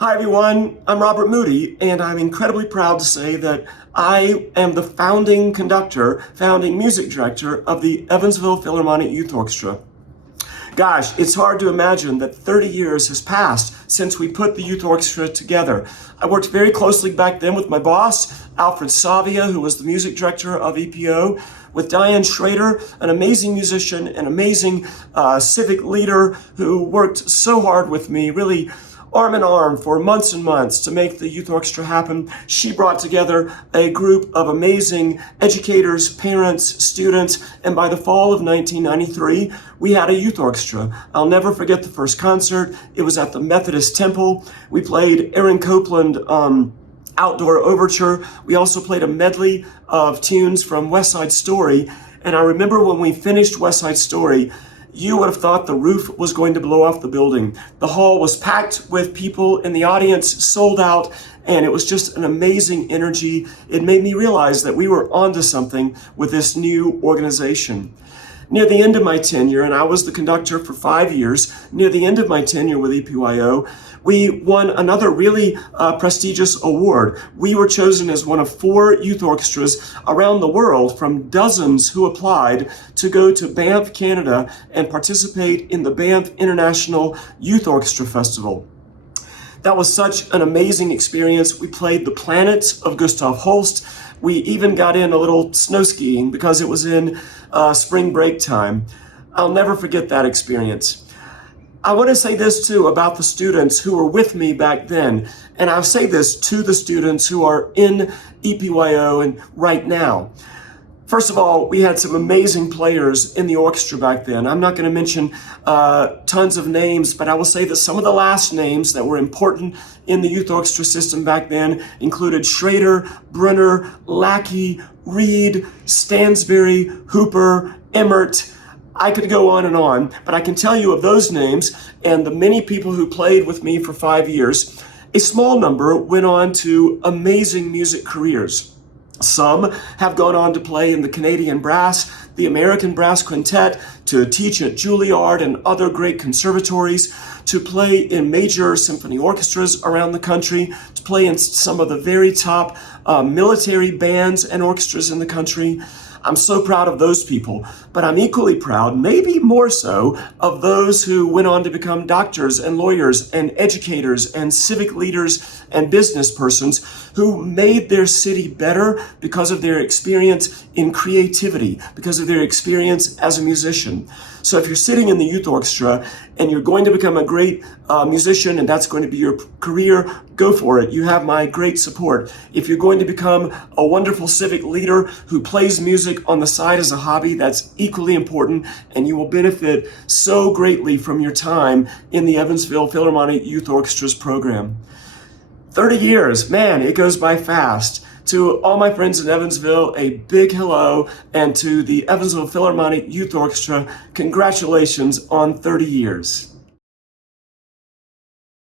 Hi everyone, I'm Robert Moody, and I'm incredibly proud to say that I am the founding music director of the Evansville Philharmonic Youth Orchestra. Gosh, it's hard to imagine that 30 years has passed since we put the youth orchestra together. I worked very closely back then with my boss, Alfred Savia, who was the music director of EPYO, with Diane Schrader, an amazing musician, an amazing civic leader who worked so hard with me, really arm in arm for months and months to make the youth orchestra happen. She brought together a group of amazing educators, parents, students, and by the fall of 1993, we had a youth orchestra. I'll never forget the first concert. It was at the Methodist Temple. We played Aaron Copland, Outdoor Overture. We also played a medley of tunes from West Side Story. And I remember when we finished West Side Story, you would have thought the roof was going to blow off the building. The hall was packed with people in the audience, sold out, and it was just an amazing energy. It made me realize that we were onto something with this new organization. Near the end of my tenure, and I was the conductor for 5 years, near the end of my tenure with EPYO, we won another really prestigious award. We were chosen as one of 4 youth orchestras around the world from dozens who applied to go to Banff, Canada and participate in the Banff International Youth Orchestra Festival. That was such an amazing experience. We played The Planets of Gustav Holst. We even got in a little snow skiing because it was in spring break time. I'll never forget that experience. I want to say this too about the students who were with me back then, and I'll say this to the students who are in EPYO and right now. First of all, we had some amazing players in the orchestra back then. I'm not going to mention tons of names, but I will say that some of the last names that were important in the youth orchestra system back then included Schrader, Brunner, Lackey, Reed, Stansberry, Hooper, Emmert. I could go on, but I can tell you of those names and the many people who played with me for 5 years, a small number went on to amazing music careers. Some have gone on to play in the Canadian Brass, the American Brass Quintet, to teach at Juilliard and other great conservatories, to play in major symphony orchestras around the country, to play in some of the very top military bands and orchestras in the country. I'm so proud of those people, but I'm equally proud, maybe more so, of those who went on to become doctors and lawyers and educators and civic leaders and business persons who made their city better because of their experience in creativity, because of their experience as a musician. So if you're sitting in the youth orchestra and you're going to become a great musician and that's going to be your career, go for it. You have my great support. If you're going to become a wonderful civic leader who plays music on the side as a hobby, that's equally important, and you will benefit so greatly from your time in the Evansville Philharmonic Youth Orchestra's program. 30 years, man, it goes by fast. To all my friends in Evansville, a big hello, and to the Evansville Philharmonic Youth Orchestra, congratulations on 30 years.